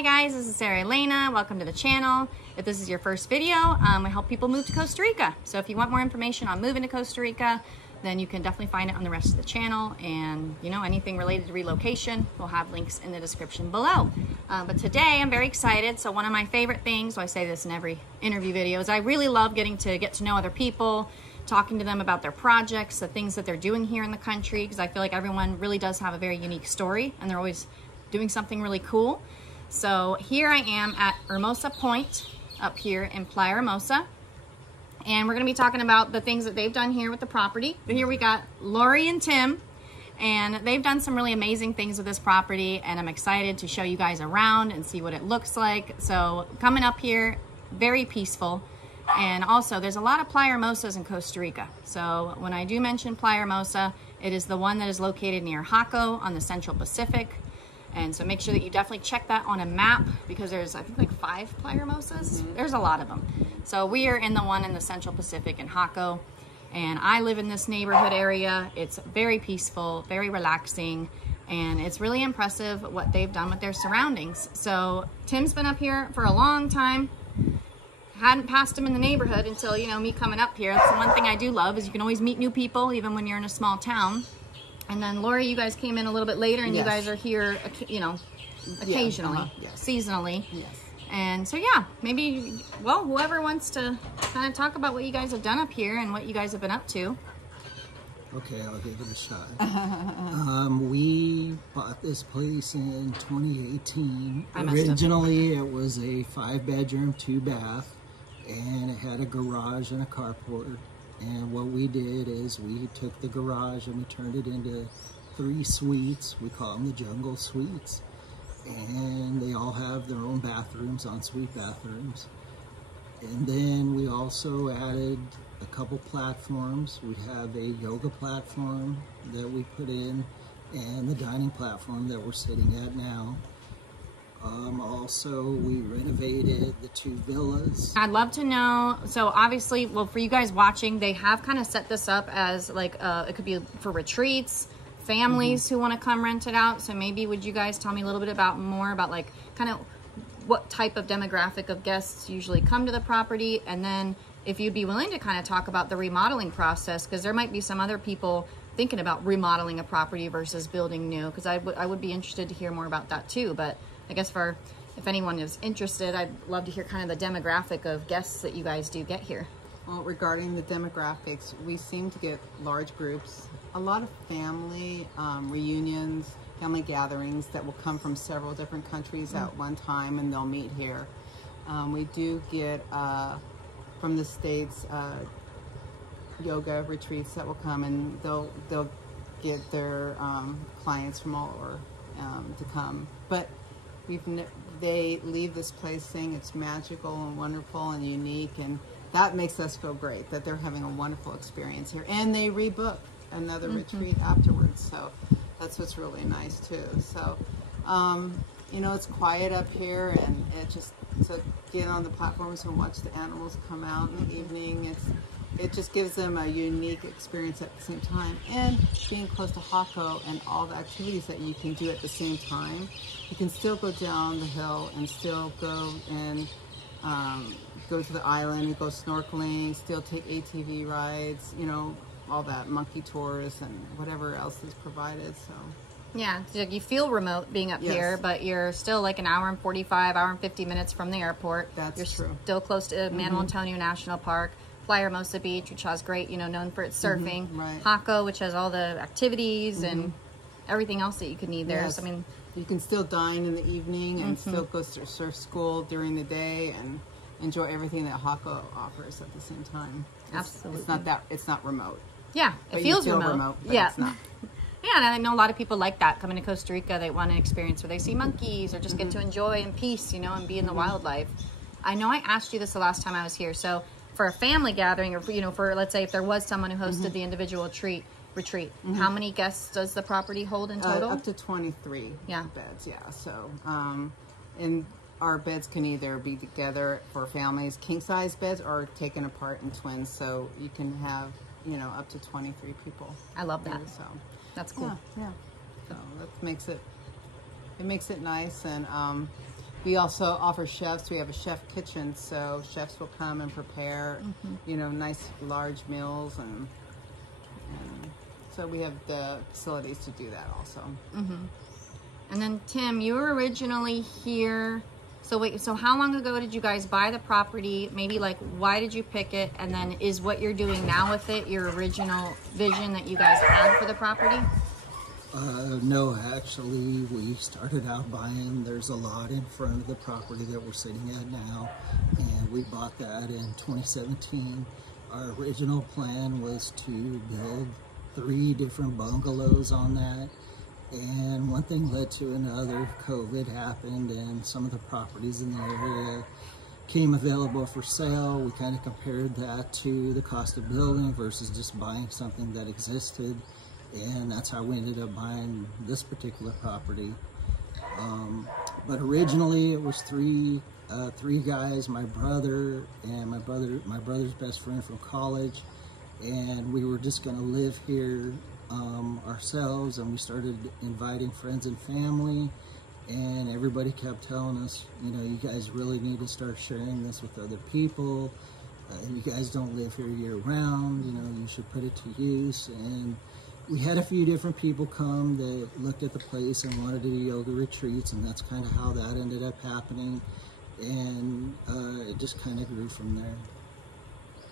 Hi guys, this is Sarah Elena. Welcome to the channel. If this is your first video, we help people move to Costa Rica. So if you want more information on moving to Costa Rica, then you can definitely find it on the rest of the channel. And you know, anything related to relocation, we'll have links in the description below. But today I'm very excited. So one of my favorite things, I say this in every interview video, is I really love getting to get to know other people, talking to them about their projects, the things that they're doing here in the country, because I feel like everyone really does have a very unique story and they're always doing something really cool. So here I am at Hermosa Point up here in Playa Hermosa, and we're going to be talking about the things that they've done here with the property. But here we got Lori and Tim, and they've done some really amazing things with this property, and I'm excited to show you guys around and see what it looks like. So coming up here, very peaceful, and also there's a lot of Playa Hermosas in Costa Rica. So when I do mention Playa Hermosa, it is the one that is located near Jaco on the Central Pacific. And so make sure that you definitely check that on a map, because there's, I think, like 5 Playa Hermosas. There's a lot of them. So we are in the one in the Central Pacific in Jaco, and I live in this neighborhood area. It's very peaceful, very relaxing, and it's really impressive what they've done with their surroundings. So Tim's been up here for a long time. Hadn't passed him in the neighborhood until, you know, me coming up here. That's the one thing I do love, is you can always meet new people, even when you're in a small town. And then Lori, you guys came in a little bit later, and yes, you guys are here, you know, occasionally, yes, seasonally. Yes. And so, yeah, maybe, well, whoever wants to kind of talk about what you guys have done up here and what you guys have been up to. Okay, I'll give it a shot. We bought this place in 2018. Originally, it was a 5-bedroom, 2-bath, and it had a garage and a carport. And what we did is we took the garage and we turned it into 3 suites. We call them the Jungle Suites. And they all have their own bathrooms, ensuite bathrooms. And then we also added a couple platforms. We have a yoga platform that we put in, and the dining platform that we're sitting at now. Also, we renovated the 2 villas. I'd love to know, so obviously, well, for you guys watching, they have kind of set this up as like, it could be for retreats, families who want to come rent it out. So maybe would you guys tell me a little bit more about like kind of what type of demographic of guests usually come to the property, and then if you'd be willing to kind of talk about the remodeling process, because there might be some other people thinking about remodeling a property versus building new, because I would be interested to hear more about that too. But I guess if anyone is interested, I'd love to hear kind of the demographic of guests that you guys do get here. Well, regarding the demographics, we seem to get large groups, a lot of family reunions, family gatherings that will come from several different countries at one time, and they'll meet here. We do get from the States yoga retreats that will come, and they'll get their clients from all over to come. But they leave this place saying it's magical and wonderful and unique, and that makes us feel great that they're having a wonderful experience here, and they rebook another retreat afterwards. So that's what's really nice too. So you know, it's quiet up here, and it just to get on the platforms and watch the animals come out in the evening, it just gives them a unique experience at the same time. And being close to Jaco and all the activities that you can do at the same time, you can still go down the hill and still go and go to the island and go snorkeling, still take ATV rides, you know, all that, monkey tours and whatever else is provided. So yeah, you feel remote being up here, but you're still like an hour and 45, hour and 50 minutes from the airport. That's you're true. Still close to Manuel Antonio National Park. Playa Hermosa Beach, which has great, you know, known for its surfing. Right. Jaco, which has all the activities and everything else that you could need there. Yes. So, I mean, you can still dine in the evening and still go to surf school during the day and enjoy everything that Jaco offers at the same time. Absolutely. It's not remote. Yeah, it feels remote. But yeah. It's not. Yeah, and I know a lot of people like that. Coming to Costa Rica, they want an experience where they see monkeys or just get to enjoy in peace, you know, and be in the wildlife. I know I asked you this the last time I was here. So for a family gathering, or, you know, for, let's say, if there was someone who hosted the individual retreat, how many guests does the property hold in total? Up to 23 beds, yeah. So, and our beds can either be together for families, king-size beds, or taken apart in twins. So you can have, you know, up to 23 people. I love that. So that's cool. Yeah. So that makes it nice. And We also offer chefs. We have a chef kitchen, so chefs will come and prepare, you know, nice large meals, and so we have the facilities to do that also. And then Tim, you were originally here. So wait, so how long ago did you guys buy the property? Maybe like, why did you pick it? And then is what you're doing now with it your original vision that you guys had for the property? No, actually, we started out buying, there's a lot in front of the property that we're sitting at now, and we bought that in 2017. Our original plan was to build 3 different bungalows on that, and one thing led to another. COVID happened, and some of the properties in the area came available for sale. We kind of compared that to the cost of building versus just buying something that existed. And that's how we ended up buying this particular property. But originally it was three guys, my brother and my brother's best friend from college, and we were just going to live here ourselves. And we started inviting friends and family, and everybody kept telling us, you know, you guys really need to start sharing this with other people. You guys don't live here year round, you know, you should put it to use. And we had a few different people come that looked at the place and wanted to do yoga retreats, and that's kind of how that ended up happening. And it just kind of grew from there.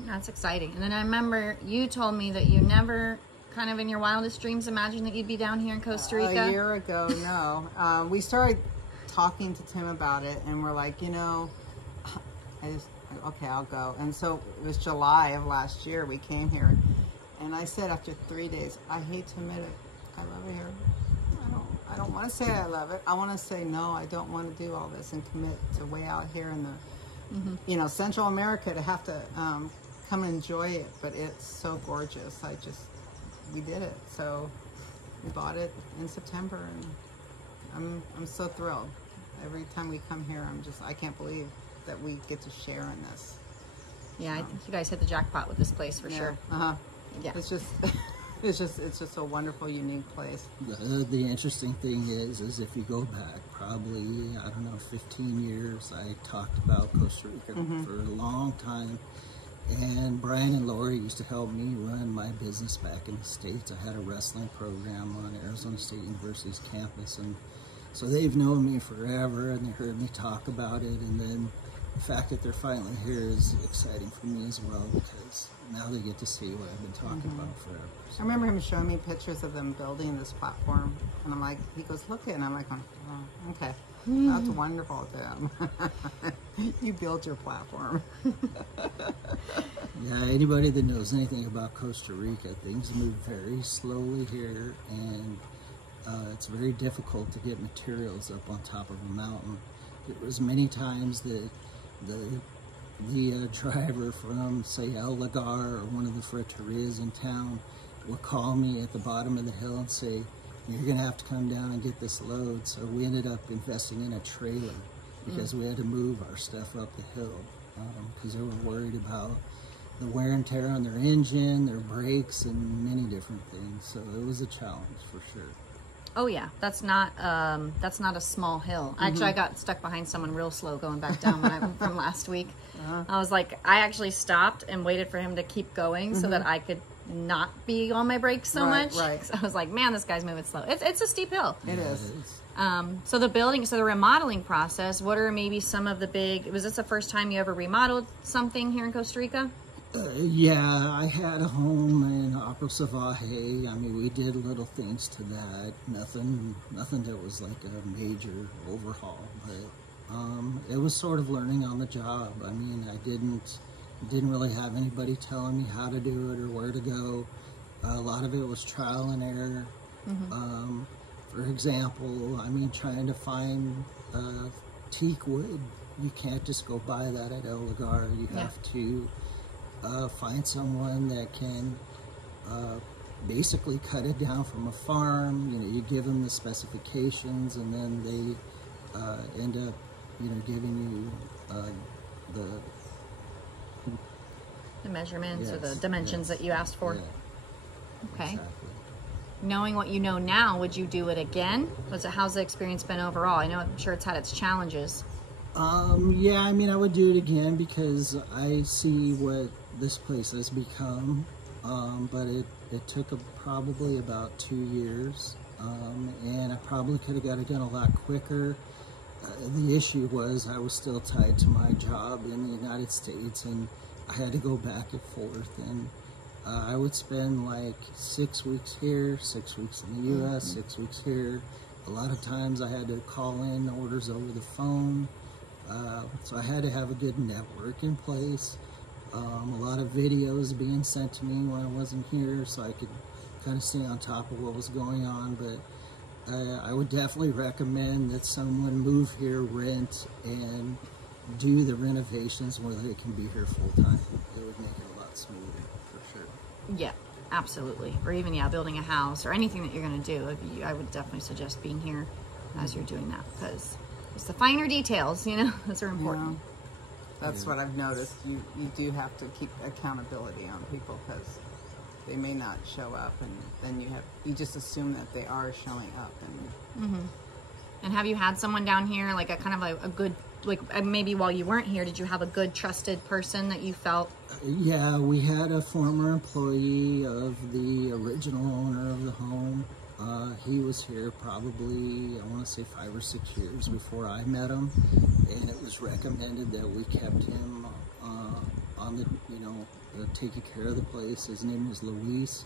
That's exciting. And then I remember you told me that you never, kind of in your wildest dreams, imagined that you'd be down here in Costa Rica. A year ago, no. We started talking to Tim about it, and we're like, you know, okay, I'll go. And so it was July of last year we came here. And I said after 3 days, I hate to admit it, I love it here. I don't want to say I love it. I want to say, no, I don't want to do all this and commit to way out here in the, you know, Central America to have to come and enjoy it. But it's so gorgeous. We did it. So we bought it in September, and I'm so thrilled. Every time we come here, I can't believe that we get to share in this. Yeah, I think you guys hit the jackpot with this place for sure. Yeah. It's just a wonderful, unique place. The interesting thing is if you go back probably, I don't know, 15 years, I talked about Costa Rica for a long time. And Brian and Lori used to help me run my business back in the States. I had a wrestling program on Arizona State University's campus, and so they've known me forever, and they heard me talk about it. And then the fact that they're finally here is exciting for me as well, because now they get to see what I've been talking about forever. So. I remember him showing me pictures of them building this platform, and I'm like, he goes, look at it, and I'm like, oh, okay, that's wonderful, Tim. You built your platform. Yeah, anybody that knows anything about Costa Rica, things move very slowly here, and it's very difficult to get materials up on top of a mountain. There was many times that the driver from, say, El Lagar or one of the ferreterias in town would call me at the bottom of the hill and say, you're going to have to come down and get this load. So we ended up investing in a trailer because we had to move our stuff up the hill because they were worried about the wear and tear on their engine, their brakes, and many different things. So it was a challenge for sure. Oh yeah, that's not a small hill. Actually, I got stuck behind someone real slow going back down from last week. I was like, I actually stopped and waited for him to keep going so that I could not be on my brakes so much. Right. So I was like, man, this guy's moving slow. It's a steep hill. It is. So the remodeling process, what are maybe some of the big, was this the first time you ever remodeled something here in Costa Rica? Yeah, I had a home in Opera Salvaje. I mean, we did little things to that. Nothing that was like a major overhaul, but it was sort of learning on the job. I mean, I didn't really have anybody telling me how to do it or where to go. A lot of it was trial and error. For example, I mean, trying to find teak wood. You can't just go buy that at El Lagar. You have to find someone that can basically cut it down from a farm. You know, you give them the specifications, and then they end up, you know, giving you the measurements or the dimensions that you asked for. Yeah, okay. Exactly. Knowing what you know now, would you do it again? How's the experience been overall? I'm sure it's had its challenges. Yeah, I mean, I would do it again because I see what this place has become. But it took probably about 2 years, and I probably could have got it done a lot quicker. The issue was I was still tied to my job in the United States, and I had to go back and forth, and I would spend like 6 weeks here, 6 weeks in the U.S., 6 weeks here. A lot of times I had to call in orders over the phone, so I had to have a good network in place. A lot of videos being sent to me when I wasn't here, so I could kind of stay on top of what was going on. But I would definitely recommend that someone move here, rent, and do the renovations where they can be here full time. It would make it a lot smoother, for sure. Yeah, absolutely. Or even, yeah, building a house or anything that you're going to do. I would definitely suggest being here as you're doing that, because it's the finer details, you know, those are important. Yeah. That's what I've noticed. You do have to keep accountability on people because they may not show up, and then you just assume that they are showing up. And have you had someone down here, like a kind of a good, like maybe while you weren't here, did you have a good trusted person that you felt? Yeah, we had a former employee of the original owner of the home. He was here probably, I want to say 5 or 6 years before I met him, and it was recommended that we kept him on the, taking care of the place. His name was Luis,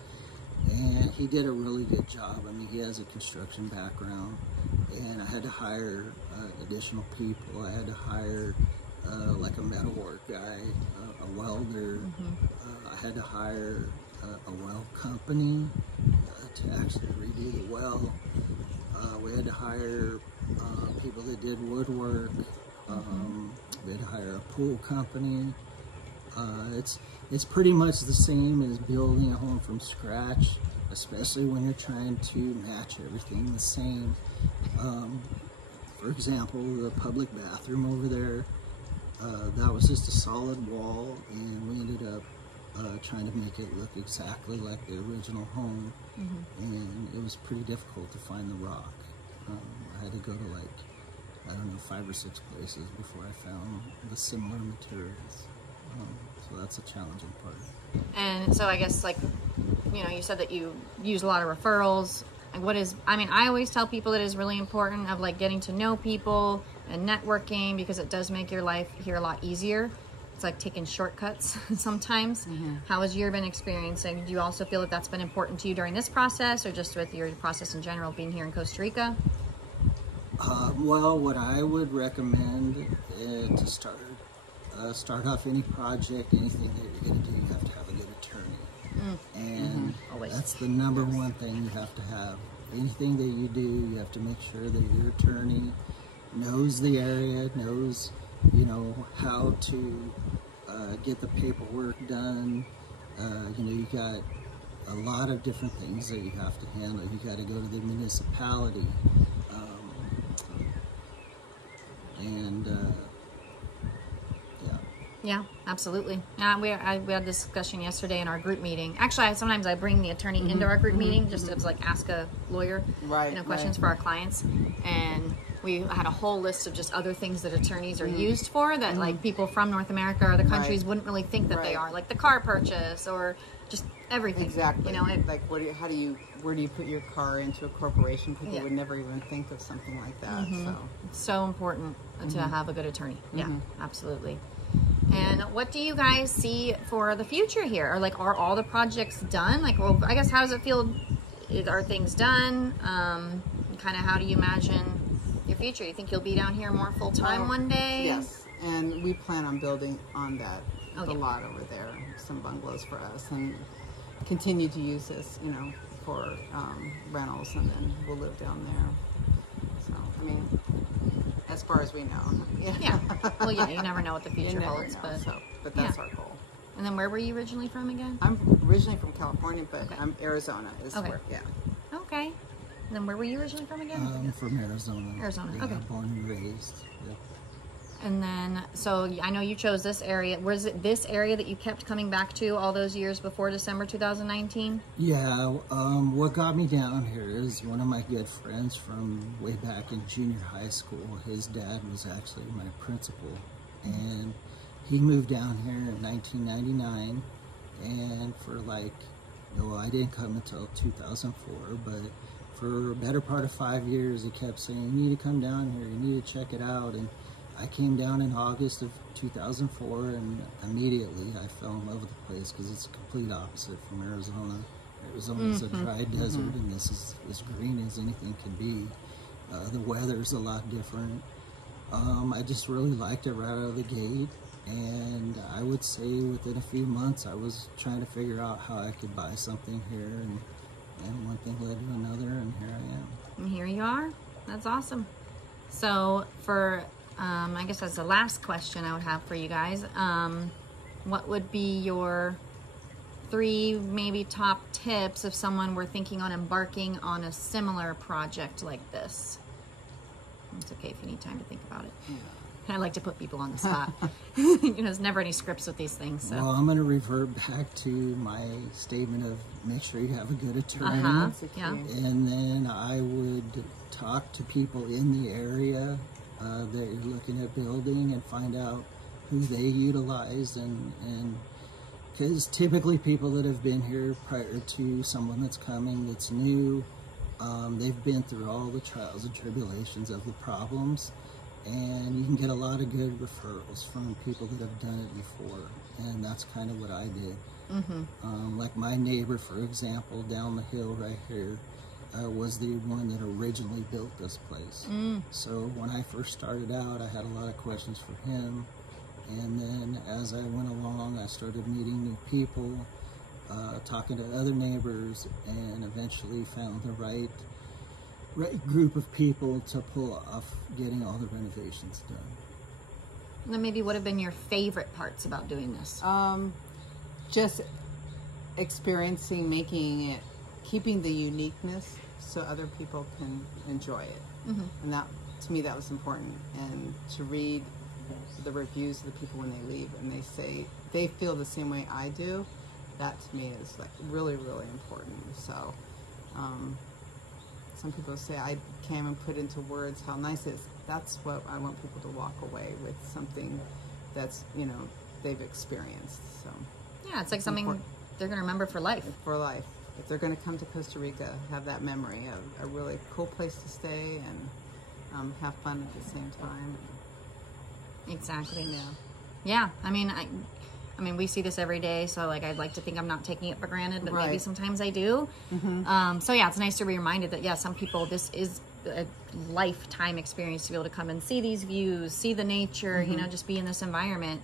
and he did a really good job. I mean, he has a construction background, and I had to hire additional people. I had to hire like a metalwork guy, a welder. I had to hire a well company to actually redo the well. We had to hire people that did woodwork. We had to hire a pool company. It's pretty much the same as building a home from scratch, especially when you're trying to match everything the same. For example, the public bathroom over there, that was just a solid wall, and we ended up trying to make it look exactly like the original home, and it was pretty difficult to find the rock. I had to go to I don't know, 5 or 6 places before I found the similar materials. So that's a challenging part. And so I guess, you said that you use a lot of referrals. I always tell people that it's really important of getting to know people and networking, because it does make your life here a lot easier. It's like taking shortcuts sometimes. How has your been experiencing? Do you also feel that that's been important to you during this process, or just with your process in general being here in Costa Rica? Well, what I would recommend to start off any project, anything that you're going to do, you have to have a good attorney. And that's the number one thing you have to have. Anything that you do, you have to make sure that your attorney knows the area, knows, how to get the paperwork done. You got a lot of different things that you have to handle. You got to go to the municipality. Yeah, absolutely. Yeah, we had this discussion yesterday in our group meeting. Actually, sometimes I bring the attorney into our group meeting just to ask a lawyer questions for our clients. And we had a whole list of just other things that attorneys are used for that people from North America or other countries wouldn't really think that they are, like the car purchase or just everything. Exactly. Where do you put your car into a corporation? People would never even think of something like that. So it's so important to have a good attorney. Yeah, absolutely. And what do you guys see for the future here? Are all the projects done? I guess, how does it feel? Are things done? Kind of, how do you imagine your future? You think you'll be down here more full time one day? Yes, and we plan on building on that, the lot over there, some bungalows for us, and continue to use this, for rentals, and then we'll live down there. So, as far as we know. Yeah. Well, yeah, you never know what the future holds, but that's our goal. And then where were you originally from again? I'm originally from California, but I'm Arizona where, Okay. And then where were you originally from again? I'm from Arizona. Arizona, Born and raised. And then, so I know you chose this area. Was it this area that you kept coming back to all those years before December 2019? Yeah, what got me down here is one of my good friends from way back in junior high school. His dad was actually my principal, and he moved down here in 1999, and for like, no, I didn't come until 2004, but for a better part of 5 years, he kept saying, you need to come down here, you need to check it out. And I came down in August of 2004, and immediately I fell in love with the place because it's a complete opposite from Arizona. Arizona is a dry desert, and this is as green as anything can be. The weather's a lot different. I just really liked it right out of the gate, and I would say within a few months I was trying to figure out how I could buy something here, and one thing led to another, and here I am. And here you are. That's awesome. So for I guess that's the last question I would have for you guys. What would be your 3 maybe top tips if someone were thinking on embarking on a similar project like this? It's okay if you need time to think about it. Yeah. I like to put people on the spot. You know, there's never any scripts with these things. So. Well, I'm going to revert back to my statement of make sure you have a good attorney. Yeah. And then I would talk to people in the area that you're looking at building and find out who they utilize, and because typically people that have been here prior to someone that's coming that's new, they've been through all the trials and tribulations of the problems, and you can get a lot of good referrals from people that have done it before, and that's kind of what I did. Like my neighbor, for example, down the hill right here, was the one that originally built this place. So when I first started out, I had a lot of questions for him, and then as I went along, I started meeting new people, talking to other neighbors, and eventually found the right group of people to pull off getting all the renovations done. And then maybe what have been your favorite parts about doing this? Just experiencing, making it, keeping the uniqueness so other people can enjoy it. And that, to me, that was important. And to read the reviews of the people when they leave and they say they feel the same way I do, that to me is like really, really important. So some people say I can't even put into words how nice it is. That's what I want people to walk away with, something that's, you know, they've experienced. So yeah, it's like something important. They're going to remember for life. For life. If they're going to come to Costa Rica, have that memory of a really cool place to stay and have fun at the same time. Exactly. Yeah. I mean, we see this every day, so like I'd like to think I'm not taking it for granted, but maybe sometimes I do. So yeah, it's nice to be reminded that some people, this is a lifetime experience to be able to come and see these views, see the nature, you know, just be in this environment.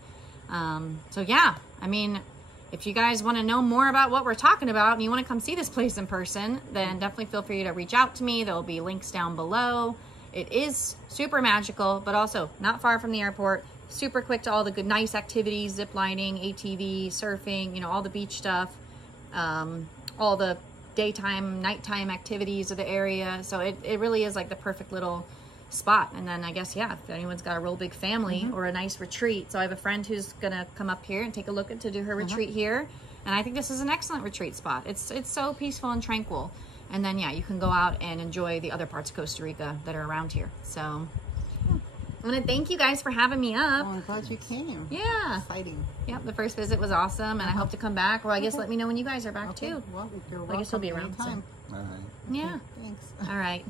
So yeah, I mean, if you guys want to know more about what we're talking about and you want to come see this place in person, then definitely feel free to reach out to me. There'll be links down below. It is super magical, but also not far from the airport. Super quick to all the good, nice activities, zip lining, ATV, surfing, you know, all the beach stuff, all the daytime, nighttime activities of the area. So it really is like the perfect little spot. And then I guess, yeah, if anyone's got a real big family or a nice retreat. So I have a friend who's gonna come up here and take a look to do her retreat here. And I think this is an excellent retreat spot. It's so peaceful and tranquil. And then, yeah, you can go out and enjoy the other parts of Costa Rica that are around here. So I want to thank you guys for having me up. Oh, I'm glad you came. Yeah. Exciting. Yep, the first visit was awesome, and I hope to come back. Or I guess let me know when you guys are back too. Well, you're I guess you'll be around anytime. soon. All right. Yeah. Thanks. All right.